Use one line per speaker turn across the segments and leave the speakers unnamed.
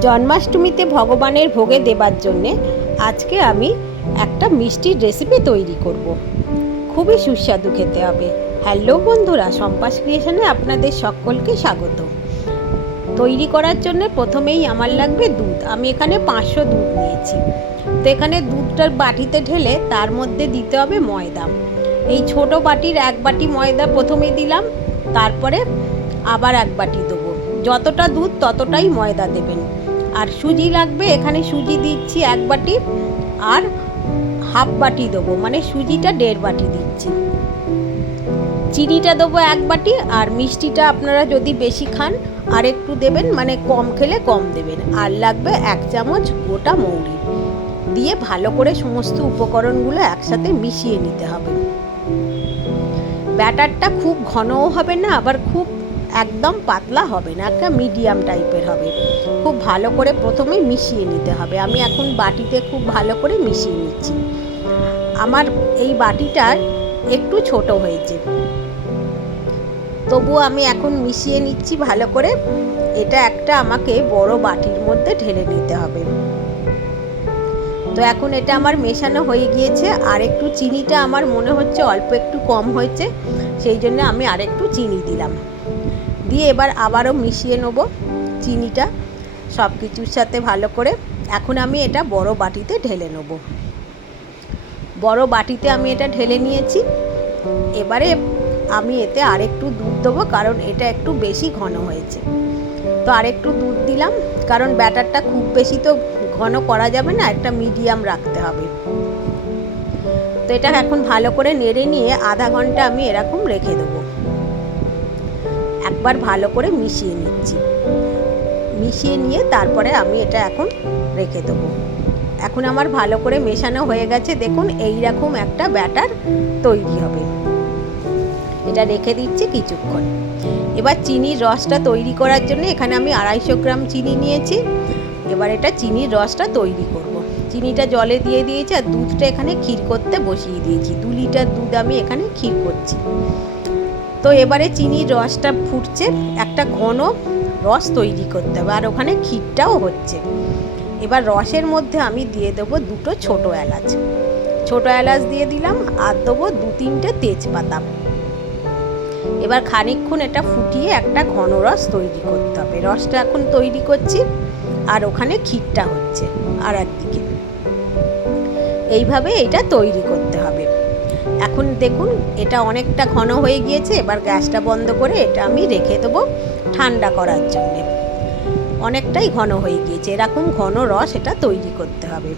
জন্মাষ্টমীতে ভগবানের ভোগে দেবার জন্যে আজকে আমি একটা মিষ্টির রেসিপি তৈরি করব। খুবই সুস্বাদু খেতে হবে। হ্যালো বন্ধুরা, সম্পাস ক্রিয়েশনে আপনাদের সকলকে স্বাগত। তৈরি করার জন্য প্রথমেই আমার লাগবে দুধ। আমি এখানে পাঁচশো দুধ নিয়েছি। তো এখানে দুধটার বাটিতে ঢেলে তার মধ্যে দিতে হবে ময়দা। এই ছোট বাটির এক বাটি ময়দা প্রথমে দিলাম, তারপরে আবার এক বাটি দেবো। যতটা দুধ ততটাই ময়দা দেবেন। আর সুজি লাগবে, এখানে সুজি দিচ্ছি এক বাটি আর হাফ বাটি দেবো মানে সুজিটা দেড় বাটি দিচ্ছি। চিনিটা দেবো এক বাটি আর মিষ্টিটা আপনারা যদি বেশি খান আর একটু দেবেন মানে কম খেলে কম দেবেন। আর লাগবে এক চামচ গোটা মৌরি। দিয়ে ভালো করে সমস্ত উপকরণগুলো একসাথে মিশিয়ে নিতে হবে। ব্যাটারটা খুব ঘনও হবে না, আবার খুব একদম পাতলা হবে না, একটা মিডিয়াম টাইপের হবে। খুব ভালো করে প্রথমে মিশিয়ে নিতে হবে। আমি এখন বাটিতে খুব ভালো করে মিশিয়ে নিচ্ছি। আমার এই বাটিটার একটু ছোট হয়েছে। তবু আমি এখন মিশিয়ে নিচ্ছি ভালো করে। এটা একটা আমাকে বড় বাটির মধ্যে ঢেলে নিতে হবে। তো এখন এটা আমার মেশানো হয়ে গিয়েছে। আর একটু চিনিটা আমার মনে হচ্ছে অল্প একটু কম হয়েছে। সেই জন্য আমি আরেকটু চিনি দিলাম। দিয়ে এবার আবারও মিশিয়ে নেব চিনিটা। সব কিছুর সাথে ভালো করে এখন আমি এটা বড় বাটিতে ঢেলে নেব। বড় বাটিতে আমি এটা ঢেলে নিয়েছি। এবারে আমি এতে আরেকটু দুধ দেবো, কারণ এটা একটু বেশি ঘন হয়েছে। তো আরেকটু দুধ দিলাম, কারণ ব্যাটারটা খুব বেশি তো ঘন করা যাবে না, একটা মিডিয়াম রাখতে হবে। তো এটা এখন ভালো করে নেড়ে নিয়ে আধা ঘণ্টা আমি এরকম রেখে দেবো। একবার ভালো করে মিশিয়ে নিচ্ছি। মিশিয়ে নিয়ে তারপরে আমি এটা এখন রেখে দেবো। এখন আমার ভালো করে মেশানো হয়ে গেছে। দেখুন এই রকম একটা ব্যাটার তৈরি হবে। এটা রেখে দিচ্ছি কিছুক্ষণ। এবার চিনির রসটা তৈরি করার জন্য এখানে আমি আড়াইশো গ্রাম চিনি নিয়েছি। এবার এটা চিনির রসটা তৈরি করব। চিনিটা জলে দিয়ে দিয়েছি আর দুধটা এখানে ক্ষীর করতে বসিয়ে দিয়েছি। দু লিটার দুধ আমি এখানে ক্ষীর করছি। তো এবারে চিনির রসটা ফুটছে। একটা ঘন রস তৈরি করতে হবে। আর ওখানে ক্ষীরটাও হচ্ছে। এবার রসের মধ্যে আমি দিয়ে দেবো দুটো ছোট এলাচ। ছোট এলাচ দিয়ে দিলাম আর দেবো দু তিনটে তেজপাতা। এবার খানিকক্ষণ এটা ফুটিয়ে একটা ঘন রস তৈরি করতে হবে। রসটা এখন তৈরি করছি আর ওখানে ক্ষীরটা হচ্ছে আর একদিকে। এইভাবে এটা তৈরি করতে হবে। এখন দেখুন এটা অনেকটা ঘন হয়ে গিয়েছে। এবার গ্যাসটা বন্ধ করে এটা আমি রেখে দেবো। ঠান্ডা করার জন্যে। অনেকটাই ঘন হয়ে গিয়েছে। এরকম ঘন রস এটা তৈরি করতে হবে।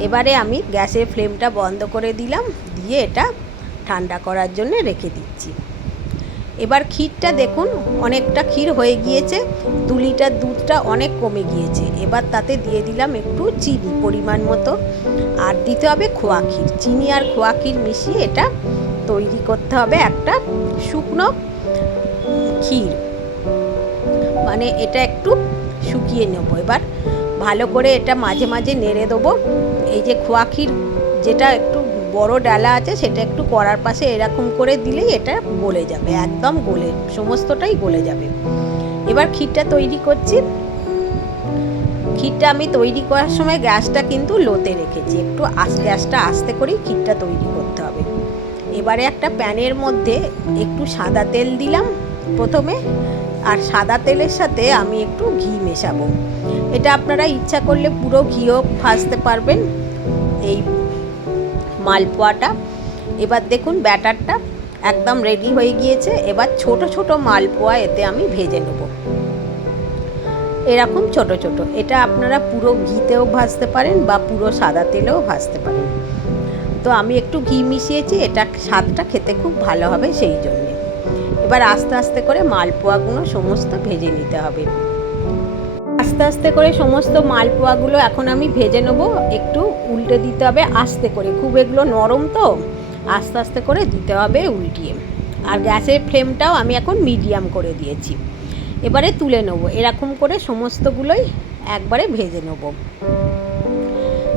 এবারে আমি গ্যাসের ফ্লেমটা বন্ধ করে দিলাম, দিয়ে এটা ঠান্ডা করার জন্য রেখে দিচ্ছি। এবার ক্ষীরটা দেখুন, অনেকটা ক্ষীর হয়ে গিয়েছে। দু লিটার দুধটা অনেক কমে গিয়েছে। এবার তাতে দিয়ে দিলাম একটু চিনি পরিমাণ মতো। আর দিতে হবে খোয়া ক্ষীর। চিনি আর খোয়া ক্ষীর মিশিয়ে এটা তৈরি করতে হবে একটা শুকনো ক্ষীর। মানে এটা একটু শুকিয়ে নেব। এবার ভালো করে এটা মাঝে মাঝে নেড়ে দেবো। এই যে খোয়া ক্ষীর, যেটা একটু বড় ডালা আছে, সেটা একটু করার পাশে এরকম করে দিলেই এটা গলে যাবে। একদম গলে, সমস্তটাই গলে যাবে। এবার ক্ষীরটা তৈরি করছি। ক্ষীরটা আমি তৈরি করার সময় গ্যাসটা কিন্তু লোতে রেখেছি। একটু আস গ্যাসটা আস্তে করেই ক্ষীরটা তৈরি করতে হবে। এবারে একটা প্যানের মধ্যে একটু সাদা তেল দিলাম। প্রথমে, আর সাদা তেলের সাথে আমি একটু ঘি মেশাবো। এটা আপনারা ইচ্ছা করলে পুরো ঘিও ভাজতে পারবেন, এই মালপোয়াটা। এবার দেখুন ব্যাটারটা একদম রেডি হয়ে গিয়েছে, এবার ছোট ছোট মালপোয়া এতে আমি ভেজে নেব। এরকম ছোট ছোট, এটা আপনারা পুরো ঘিতেও ভাজতে পারেন বা পুরো সাদা তেলেও ভাজতে পারেন। তো আমি একটু ঘি মিশিয়েছি, এটা স্বাদটা খেতে খুব ভালো হবে সেই জন্যে। এবার আস্তে আস্তে করে মালপোয়াগুলো সমস্ত ভেজে নিতে হবে। আস্তে আস্তে করে সমস্ত মালপোয়াগুলো এখন আমি ভেজে নেব। একটু উল্টে দিতে হবে আস্তে করে। খুব এগুলো নরম তো, আস্তে আস্তে করে দিতে হবে উল্টিয়ে। আর গ্যাসের ফ্লেমটাও আমি এখন মিডিয়াম করে দিয়েছি। এবারে তুলে নেব। এরকম করে সমস্তগুলোই একবারে ভেজে নেব।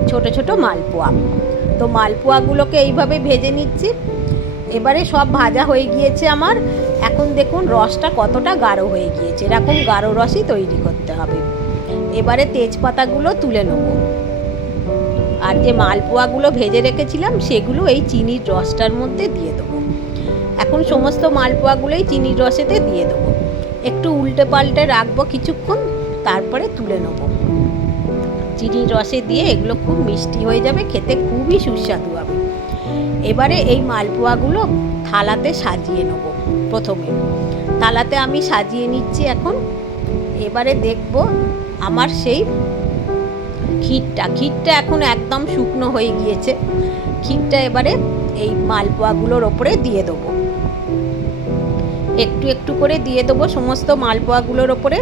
ছোট ছোট মালপোয়া। তো মালপোয়াগুলোকে এইভাবে ভেজে নিচ্ছি। এবারে সব ভাজা হয়ে গিয়েছে আমার। এখন দেখুন রসটা কতটা গাঢ় হয়ে গিয়েছে। এরকম গাঢ় রসই তৈরি করতে হবে। এবারে তেজপাতাগুলো তুলে নেব। আর যে মালপোয়াগুলো ভেজে রেখেছিলাম, সেগুলো এই চিনির রসটার মধ্যে দিয়ে দেবো। এখন সমস্ত মালপোয়াগুলোই চিনির রসেতে দিয়ে দেবো। একটু উল্টে পাল্টে রাখব কিছুক্ষণ, তারপরে তুলে নেব। চিনির রসে দিয়ে এগুলো খুব মিষ্টি হয়ে যাবে, খেতে খুবই সুস্বাদু হবে। এবারে এই মালপোয়াগুলো থালাতে সাজিয়ে নেব। প্রথমে থালাতে আমি সাজিয়ে নিচ্ছি এখন। এবারে দেখব আমার সেই ক্ষীরটা। ক্ষীরটা এখন একদম শুকনো হয়ে গিয়েছে। ক্ষীরটা এবারে এই মালপোয়াগুলোর ওপরে দিয়ে দেবো। একটু একটু করে দিয়ে দেবো সমস্ত মালপোয়াগুলোর ওপরে।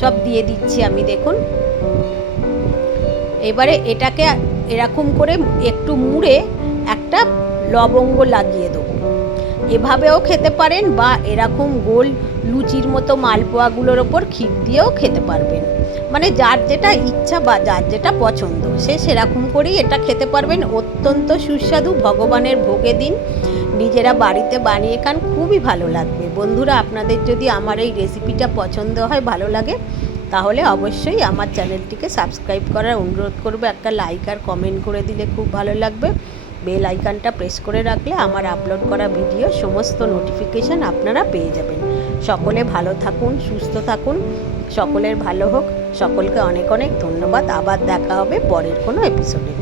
সব দিয়ে দিচ্ছি আমি, দেখুন। এবারে এটাকে এরকম করে একটু মুড়ে একটা লবঙ্গ লাগিয়ে এভাবেও খেতে পারেন বা এরকম গোল লুচির মতো মালপোয়াগুলোর ওপর ক্ষীর দিয়েও খেতে পারবেন। মানে যার যেটা ইচ্ছা বা যার যেটা পছন্দ, সে সেরকম করেই এটা খেতে পারবেন। অত্যন্ত সুস্বাদু, ভগবানের ভোগে দিন। নিজেরা বাড়িতে বানিয়ে খান, খুবই ভালো লাগবে। বন্ধুরা, আপনাদের যদি আমার এই রেসিপিটা পছন্দ হয়, ভালো লাগে, তাহলে অবশ্যই আমার চ্যানেলটিকে সাবস্ক্রাইব করার অনুরোধ করবে। একটা লাইক আর কমেন্ট করে দিলে খুব ভালো লাগবে। বেল আইকনটা প্রেস করে রাখলে আমার আপলোড করা ভিডিও সমস্ত নোটিফিকেশান আপনারা পেয়ে যাবেন। সকলে ভালো থাকুন, সুস্থ থাকুন, সকলের ভালো হোক। সকলকে অনেক অনেক ধন্যবাদ। আবার দেখা হবে পরের কোনো এপিসোডে।